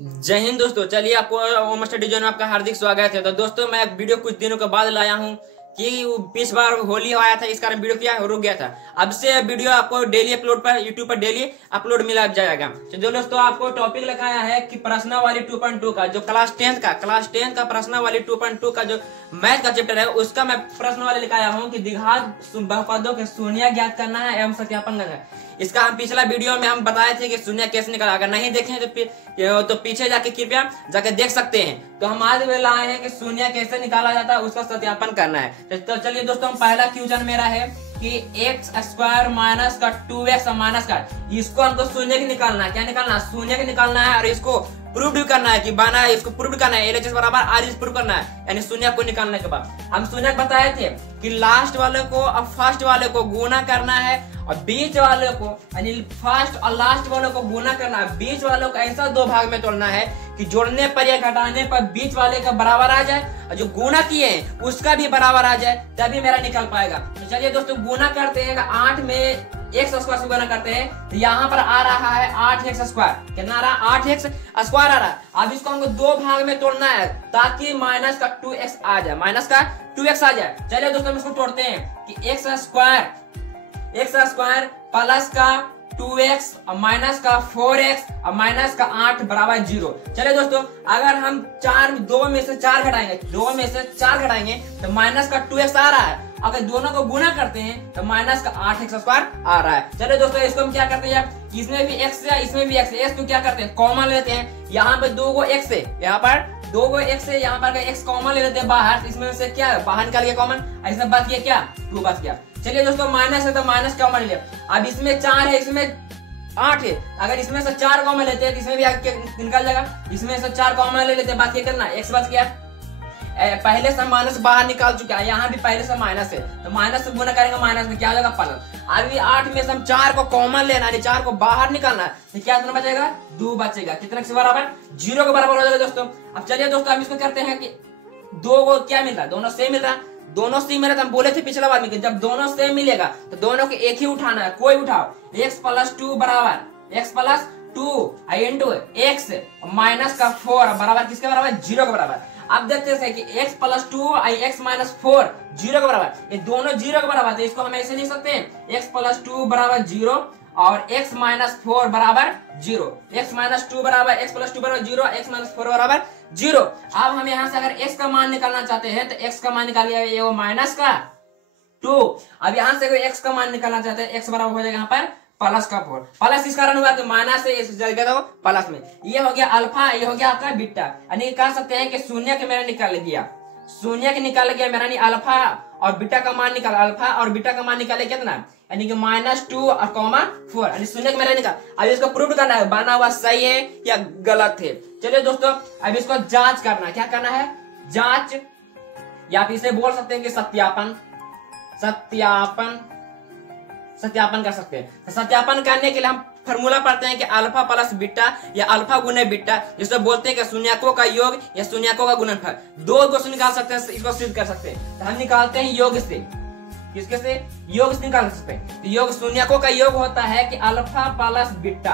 जय हिंद दोस्तों। चलिए आपको ओम स्टडी जोन में आपका हार्दिक स्वागत है। तो दोस्तों मैं वीडियो कुछ दिनों के बाद लाया हूं कि पिछली बार होली आया था, इस कारण वीडियो क्या रुक गया था। अब से वीडियो आपको डेली अपलोड पर यूट्यूब पर डेली अपलोड मिला जाएगा। तो दोस्तों आपको टॉपिक लिखाया है कि प्रश्नावली 2.2 का जो क्लास 10 का प्रश्नावली 2.2 का जो मैथ का चैप्टर है उसका मैं प्रश्नावली लिखाया हूँ कि द्विघात बहुपदों के शून्य ज्ञात करना है एवं सत्यापन करना है। इसका हम पिछला वीडियो में हम बताए थे कि शून्य कैसे निकाला। अगर नहीं देखे तो पीछे जाके कृपया जाके देख सकते हैं। तो हम आज लाए हैं कि शून्य कैसे निकाला जाता है उसका सत्यापन करना है। तो चलिए दोस्तों पहला क्वेश्चन मेरा है कि एक्स स्क्वायर माइनस का 2x माइनस का, इसको हमको शून्य की निकालना है। क्या निकालना है? शून्य की निकालना है और इसको प्रूव भी करना है कि बना है, इसको प्रूव करना है। LHS बराबर आर इस प्रूव करना है, यानी शून्य को निकालने के बाद हम शून्य बताए थे कि लास्ट वाले को और फर्स्ट वाले को गुना करना है और बीच वाले को यानी फर्स्ट और लास्ट वाले को गुना करना है। बीच वाले को ऐसा दो भाग में तोड़ना है कि जोड़ने पर या घटाने पर बीच वाले का बराबर आ जाए और जो गुना किए हैं उसका भी बराबर आ जाए, तभी मेरा निकल पाएगा। तो चलिए दोस्तों गुना करते हैं। 8 में x स्क्वायर से गुना करते हैं तो यहाँ पर आ रहा है 8x स्क्वायर। कितना आ रहा है? 8x स्क्वायर आ रहा है। अब इसको हमको दो भाग में तोड़ना है ताकि माइनस का 2x आ जाए, माइनस का 2x आ जाए। चलिए दोस्तों हम इसको तोड़ते हैं कि x स्क्वायर प्लस का 2x और माइनस का 4x और माइनस का 8 बराबर 0। चलिए दोस्तों अगर हम 2 में से 4 घटाएंगे तो माइनस का 2x आ रहा है। अगर दोनों को गुना करते हैं तो माइनस का 8x स्क्वायर आ रहा है। चलिए दोस्तों इसको हम क्या करते हैं, इसमें भी x है इसमें भी x है, x तो क्या करते हैं कॉमन लेते हैं। यहाँ पर 2 को x है, यहाँ पर 2 को x है, यहाँ पर x कॉमन ले लेते हैं बाहर। इसमें से क्या बाहर निकाल गया कॉमन, इसमें बच गया क्या 2 बच गया। चलिए दोस्तों माइनस है तो माइनस कॉमन ले। अब इसमें 4 है इसमें 8 है, अगर इसमें से 4 कॉमन लेते हैं तो इसमें भी निकल जाएगा। इसमें से 4 कॉमन ले लेते हैं, बाकी करना x बच गया। पहले से माइनस बाहर निकाल चुका है, यहाँ भी पहले से माइनस है तो माइनस से गुना करेंगे माइनस में क्या हो जाएगा प्लस। अभी 8 में से हम 4 को कॉमन लेना है, 4 को बाहर निकालना है तो क्या कितना बचेगा 2 बचेगा। कितने से बराबर 0 के बराबर हो जाएगा दोस्तों। अब चलिए दोस्तों हम इसको करते हैं कि 2 को क्या मिल रहा है, दोनों सेम मिल रहा है। दोनों सेम मिला तो हम बोले थे पिछला बार में कि जब दोनों सेम मिलेगा तो दोनों के एक ही उठाना है, कोई उठाओ। x प्लस 2 बराबर x plus 2 into x minus का 4 बराबर किसके बराबर 0 के बराबर। अब देखते हैं कि x प्लस 2 x माइनस 4 0 के बराबर, ये दोनों 0 के बराबर है। इसको हम ऐसे लिख सकते हैं x प्लस 2 बराबर 0 और x माइनस 4 बराबर 0। x माइनस 2 बराबर x प्लस 2 बराबर 0, x माइनस 4 बराबर 0। अब हम यहाँ से अगर x का मान निकालना चाहते हैं तो x का मान निकालिए, ये वो माइनस का 2। अब यहाँ से अगर x का मान निकालना चाहते हैं x बराबर हो जाएगा यहाँ पर प्लस का 4। प्लस इस कारण हुआ कि माइनस से इस जगह तो प्लस में। ये हो गया अल्फा, ये हो गया आपका बीटा। यानी कह सकते हैं कि शून्य के मेरा निकाल गया, शून्य के निकाल गया मेरा, अल्फा और बीटा का मान निकाल, अल्फा और बीटा का मान निकाले कितना, यानी कि -2 और -4, यानी शून्य का मेरा निकाल। अब इसको प्रूव करना है बना हुआ सही है या गलत है। चलिए दोस्तों अब इसको जांच करना है। क्या करना है? जांच, या आप इसे बोल सकते हैं कि सत्यापन कर सकते हैं। तो सत्यापन करने के लिए हम फॉर्मूला पढ़ते हैं कि अल्फा प्लस बीटा या अल्फा गुने बीटा, जिसको बोलते हैं कि शून्यकों का योग या शून्यकों का गुणनफल। 2 क्वेश्चन निकाल सकते हैं, इसको सिद्ध कर सकते हैं। तो हम निकालते हैं योग से, किसके से? योग से निकाल सकते हैं। तो योग शून्यकों का योग होता है कि अल्फा प्लस बीटा,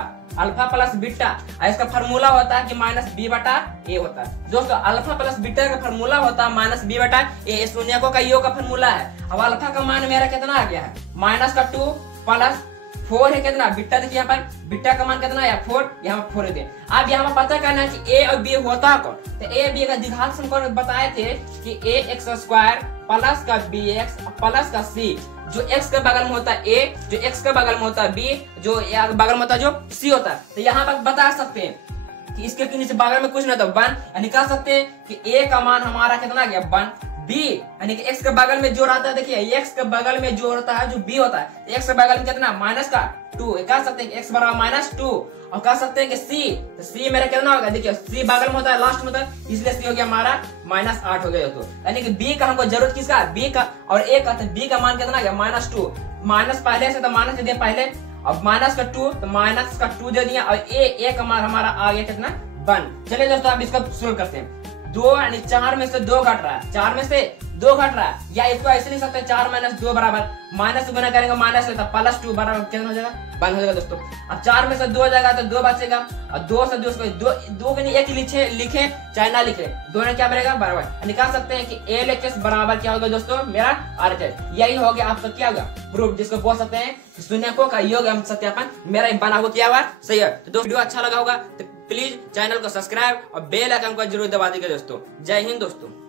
इसका फॉर्मूला होता है कि -b बटा a होता है। दोस्तों अल्फा प्लस बीटा का फॉर्मूला होता है -b बटा a, शून्यकों का योग का फॉर्मूला है। अब अल्फा का मान मेरा कितना आ गया है -2 प्लस 4 है, कितना बीटा देखिए यहाँ पर बीटा का मान कितना है 4, यहाँ पर 4 है। अब यहाँ पर पता करना है कि a और b होता कौन। तो a b का द्विघात समीकरण बताए थे कि ax स्क्वायर प्लस का bx प्लस का c, जो x के बगल में होता है a, जो x के बगल में होता है b, जो बगल में होता है जो c होता है। तो यहाँ पर बता सकते हैं कि इसके नीचे बगल में कुछ नहीं तो 1, यानी कह सकते हैं कि a का मान हमारा कितना आ गया 1, b यानी कि x के बगल में जो रहता है, देखिए x के बगल में जो रहता है जो b होता है, x के बगल में कितना माइनस का 2, कह सकते हैं कि x बराबर -2। और कह सकते हैं कि c, तो c मेरा कितना होगा, देखिए c बगल में होता है लास्ट में होता है, इसलिए c हो गया हमारा -8 हो गया। तो यानी कि b का हमको जरूरत किसका, b का, और a का, तो b का मान कितना आ गया -2, माइनस पहले से तो माइनस दे दिया पहले, अब माइनस का 2 तो माइनस का 2 दे दिया और a का मान हमारा आ गया कितना 1। चलिए दोस्तों अब इसको सोल्व करते हैं। 2 यानी 4 में से 2 घट रहा है, 4 में से 2 घट रहा है, या इसको ऐसे लिख सकते हैं 4 - 2 बराबर माइनस गुना करेंगे माइनस लेता +2 बराबर कितना हो जाएगा 1 हो जाएगा दोस्तों। अब 4 में से 2 जाएगा तो 2 बचेगा, और 2 से 2 के लिए 1 लिखे चाहे ना लिखे, दोनों क्या बनेगा बराबर। निकाल सकते हैं कि LHS बराबर क्या होगा दोस्तों मेरा RHS। यही हो गया आपका क्या होगा प्रूफ, जिसको बोल सकते हैं शून्यकों का योग एवं सत्यापन मेरा बना हुआ किया हुआ सही है। तो दोस्तों वीडियो अच्छा लगा होगा तो प्लीज चैनल को सब्सक्राइब और बेल आइकन को जरूर दबा दीजिए दोस्तों। जय हिंद दोस्तों।